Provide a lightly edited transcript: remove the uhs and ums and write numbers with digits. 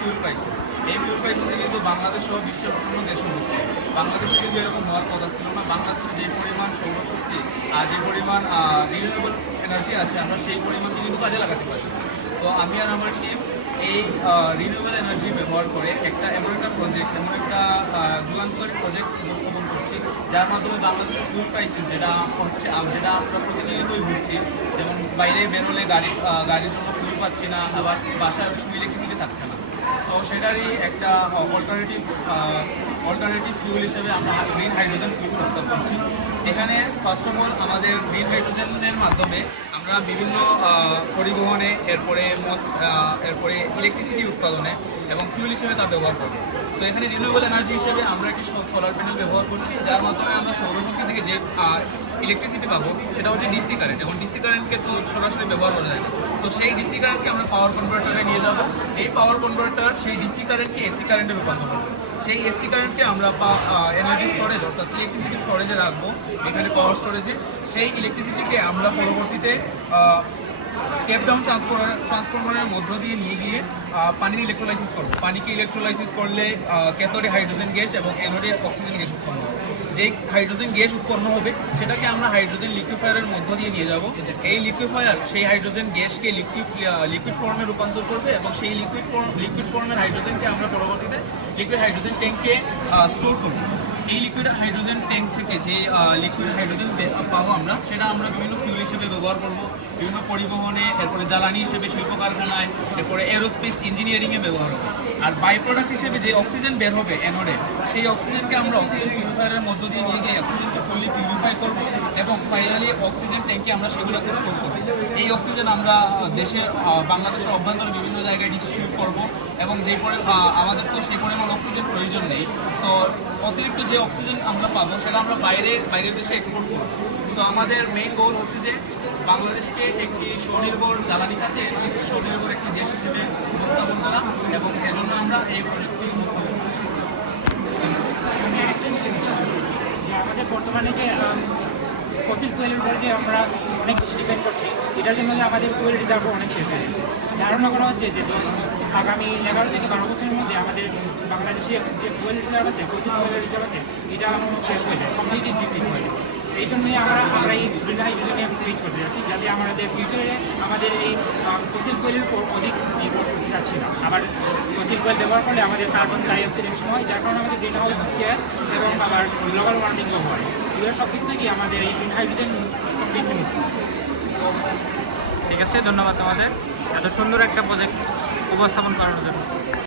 Fuel crisis. এই fuel ক্রাইসিসে কিন্তু বাংলাদেশ সহ বিশ্বের অন্যান্য দেশও হচ্ছে। বাংলাদেশে কিন্তু এরকম হওয়ার কথা ছিল না। বাংলাদেশে যে পরিমাণ সৌরশক্তি আর যে পরিমাণ রিনিউয়েবল এনার্জি আছে, আমরা সেই পরিমাণকে কিন্তু কাজে লাগাতে পারি। তো আমি আর আমার টিম এই রিনিউয়েবল এনার্জি ব্যবহার করে এমন একটা প্রজেক্ট, এমন একটা যুগান্তকারী প্রজেক্ট উপস্থাপন করছি, যার মাধ্যমে বাংলাদেশের ফিউল ক্রাইসিস যেটা হচ্ছে, যেটা আমরা প্রতিনিয়তই ভুগছি, যেমন বাইরে বেরোলে গাড়ির জন্য ফিউল পাচ্ছি না, আবার বাসায় অনেক সময় ইলেকট্রিসিটি থাকছে না। তো সেটারই একটা অল্টারনেটিভ ফিউল হিসেবে আমরা গ্রিন হাইড্রোজেন ফিউল প্রস্তাব করছি। এখানে ফার্স্ট অফ অল আমাদের গ্রিন হাইড্রোজেনের মাধ্যমে আমরা বিভিন্ন পরিবহনে, এরপরে ইলেকট্রিসিটি উৎপাদনে এবং ফিউল হিসেবে তা ব্যবহার করব। তো এখানে রিনিউয়েবল এনার্জি হিসেবে আমরা একটি সোলার প্যানেল ব্যবহার করছি, যার মাধ্যমে আমরা সৌরশক্তি থেকে যে ইলেকট্রিসিটি পাবো সেটা হচ্ছে ডিসি কারেন্ট, এবং ডিসি কারেন্টকে তো সরাসরি ব্যবহার করা যায় না। তো সেই ডিসি কারেন্টকে আমরা পাওয়ার কনভার্টারে নিয়ে যাব। এই পাওয়ার কনভার্টার সেই ডিসি কারেন্টকে এসি কারেন্টে রূপান্তর করবে। সেই এসি কারেন্টকে আমরা এনার্জি স্টোরেজ অর্থাৎ ইলেকট্রিসিটি স্টোরেজে রাখবো, এখানে পাওয়ার স্টোরেজে। সেই ইলেকট্রিসিটিকে আমরা পরবর্তীতে স্টেপ ডাউন ট্রান্সফরমারের মধ্য দিয়ে নিয়ে গিয়ে পানির ইলেকট্রোলাইসিস করবো। পানিকে ইলেকট্রোলাইসিস করলে ক্যাথোডে হাইড্রোজেন গ্যাস এবং অ্যানোডে অক্সিজেন গ্যাস উৎপন্ন হবে। যেই হাইড্রোজেন গ্যাস উৎপন্ন হবে সেটাকে আমরা হাইড্রোজেন লিকুইফায়ারের মধ্য দিয়ে নিয়ে যাব। এই লিকুইফায়ার সেই হাইড্রোজেন গ্যাসকে লিকুইড ফর্মে রূপান্তর করবে, এবং সেই লিকুইড ফর্মের হাইড্রোজেনকে আমরা পরবর্তীতে লিকুইড হাইড্রোজেন ট্যাঙ্কে স্টোর করবো। এই লিকুইড হাইড্রোজেন ট্যাঙ্ক থেকে যে লিকুইড হাইড্রোজেন পাবো আমরা, সেটা আমরা বিভিন্ন ফিউল হিসেবে ব্যবহার করবো, বিভিন্ন পরিবহনে, এরপরে জ্বালানি হিসেবে শিল্প কারখানায়, এরপরে এরোস্পেস ইঞ্জিনিয়ারিংয়ে ব্যবহার হবে। আর বাই প্রোডাক্ট হিসেবে যে অক্সিজেন বের হবে অ্যানোডে, সেই অক্সিজেনকে আমরা অক্সিজেন পিউরিফায়ারের মধ্য দিয়ে নিয়ে গিয়ে অক্সিজেনকে ফুললি পিউরিফাই করবো, এবং ফাইনালি অক্সিজেন ট্যাঙ্কে আমরা সেগুলোকে স্টোর করবো। এই অক্সিজেন আমরা বাংলাদেশের অভ্যন্তরে বিভিন্ন জায়গায় ডিস্ট্রিবিউট করবো, এবং আমাদের তো সেই পরিমাণ অক্সিজেন প্রয়োজন নেই। তো অতিরিক্ত যে অক্সিজেন আমরা পাবো সেটা আমরা বাইরের দেশে এক্সপোর্ট করবো। তো আমাদের মেইন গোল হচ্ছে যে বাংলাদেশকে একটি স্বনির্ভর জ্বালানি খাতে স্বনির্ভর একটি দেশ হিসেবে উপস্থাপন করা, এবং এজন্য আমরা এই প্রজেক্টটি উপস্থাপন করছি। যে আমাদের বর্তমানে যে ফসিল ফুয়েলের উপরে যে আমরা অনেক বেশি ডিপেন্ড করছি, এটার জন্য যে আমাদের ফুয়েল রিজার্ভও অনেক শেষ হয়ে গেছে। ধারণা করা হচ্ছে যে আগামী 11 থেকে 12 বছরের মধ্যে আমাদের বাংলাদেশে যে ফুয়েল রিজার্ভ আছে, ফসিল ফুয়েলের রিজার্ভ আছে, এটা শেষ হয়ে যায়, কমপ্লিটলি ডিপ্লিট হয়ে যায়। এই জন্যই আমরা এই গ্রিন হাইড্রোজেনে সুইচ করতে যাচ্ছি, যাতে আমাদের ফিউচারে আমাদের এই ফসিল ফুয়েলের উপর অধিক নির্ভর করতে যাচ্ছি না। আবার ফসিল ফুয়েল ব্যবহার করলে আমাদের কার্বন ডাইঅক্সাইড এমিশন হয়, যার কারণে আমাদের গ্রিন হাউস গ্যাস এবং আবার গ্লোবাল ওয়ার্মিংও হয়। এগুলো সব কিছু থেকে আমাদের এই গ্রিন হাইড্রোজেন কমপ্লিটলি মুক্ত। ঠিক আছে, ধন্যবাদ তোমাদের এত সুন্দর একটা প্রজেক্ট উপস্থাপন করার জন্য।